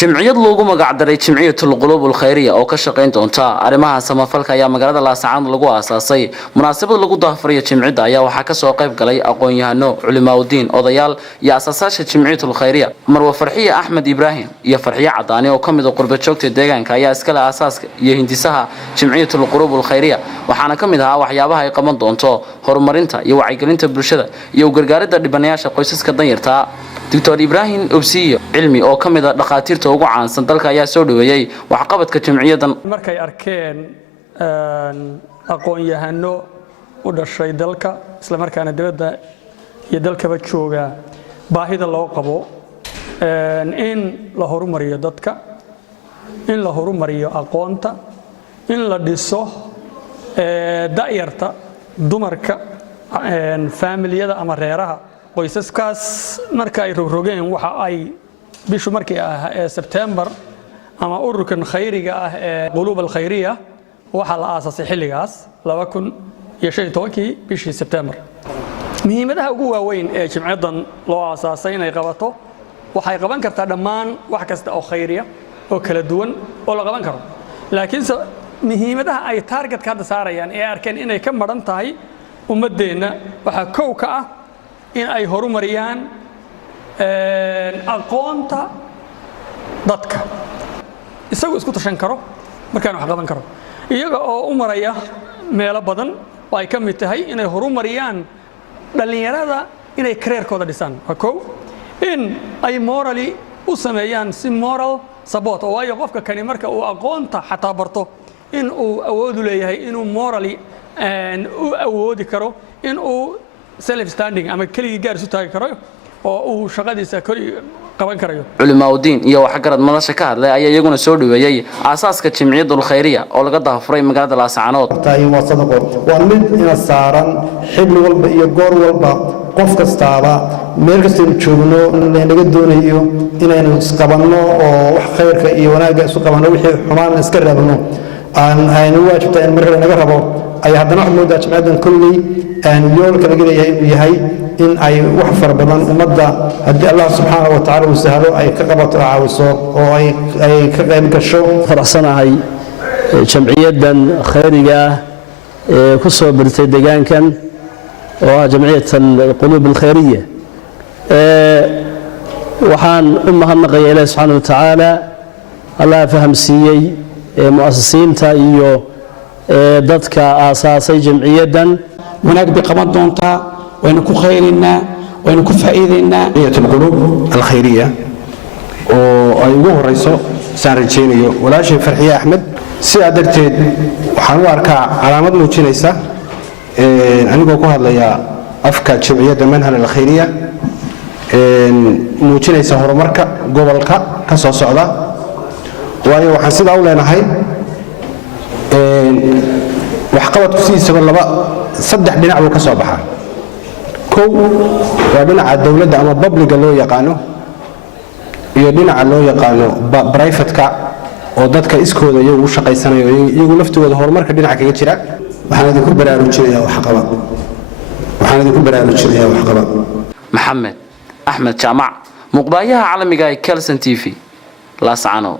جمعية لوجو مقعدري جمعية القلوب الخيرية أو كشقين تونتا أرمها سمافلك يا مقعد الله سعان لوجو أساسي مناسبة لوجو ضافرية جمعية يا وحكى قيب قلي أقوين يهنو علماء الدين أضيال يا أساساش جمعية الخيرية مروة فرحية أحمد إبراهيم يا فرحية عطاني وكمل قرب شوكت الدجان كيا إسكال أساس يهندسها جمعية القلوب الخيرية وحنا كمدها وحيابها يقمن تونتا هرمرينتا يوعي قلنت برشدة يوجرجارد البنياش قيسس كدنيرتا دكتور إبراهيم أبسي علمي أو كمدة دكاتير توقع عن سنتلك يا سودو وياي وعقبت كجمعية markay arkeen aqoon yahano u dhashay dalka isla markaana dibadda iyo dalkaba jooga baahida loo qabo in la horumariyo dadka in la horumariyo aqoonta in la dhiso da'yarta dumarka familiyada ama reeraha qoysaskaas marka ay rogrogeen waxa ay bishu markii September ama ururkan khayriga ah ee qulub al-khayriya waxa la aasaasay xilligaas 2015 bishii September muhiimadaha ugu waaweyn ee jimcadan loo aasaasay inay qabato waxay qaban kartaa dhammaan wax kasta oo khayriya oo kala duwan oo la qaban karo laakiin muhiimadaha ay target ka saarayaan ee arkeen inay ka maran tahay ummadeena waxa koow ka ah in ay horumariyaan aqoonta dadka isagu isku tashan karo markaan wax qaban karo iyaga oo u maraya meelo badan oo ay ka mid tahay inay horumariyaan dhalinyarada inay career-kooda dhisaan koow in ay morally u sameeyaan si moral support oo ay qofka kani marka uu aqoonta xataa barto in uu awood u leeyahay inuu morally u awoodi karo in uu self standing ama kaliya gaar isu taagi karo oo uu shaqadiisa kori qaban karayo علماء الدين iyo waxgarad madasha ka hadlay ayaa iyaguna soo dhaweeyay aasaaska jimciyada khayriya oo laga daafuray magaalada Laascaanood taay wasaqo waa mid ina saaran xilli walba iyo goor walba qof kastaaba meel kasta uu joogno naga doonayo inaynu isqabanno oo wax khayrka iyo wanaagga isu qabanno wixii xumaan iska reebno aynu waajibtaan marka naga rabo ay haddana xumada jimcadan kulli yoolka laga leeyahay inuu yahay in ay wax farbadan ummadda haddii Allah subhanahu wa ta'ala uu sahlo ay ka qabato caawiso oo ay ka qayb gasho faraxsanahay jamciyadan khayriga ee ku soo birtay deegaankan oo jamciyada qulub al-khayriya waxaan u mahadnaqayaa Ilaahay subhanahu wa ta'ala Allah fahamsiiyay mu'assisiinta iyo dadka aasaasay jamciyadan wanaag bi qaban doonta وين كخيرنا وين كفائدنا القلوب الخيرية وأيوه الرئيس سارجينيو ولا شيء فرحية أحمد سيادرت وحنو أركع علامات موجينيسا أنا بقول هذا يا أفكار جمعية منها الخيرية موجينيسا هرمركا قبلكا كسوس عدا وأيوه حسيت أولنا هاي وحقبت كسيس ولا بقى صدق بناء وكسوبها كو ودنا الدولة أما بابليك لو يقانو يدنا لو يقانو برايفت كا ودتك إسكو ذا يو شقي سنة يو لفتو ذا هرمر كدنا عكية شراء وحنا ذي كل برا رجليا وحقبا وحنا ذي كل برا رجليا وحقبا محمد أحمد جامع مقبايها عالمي جاي كالسن تيفي لاسعانو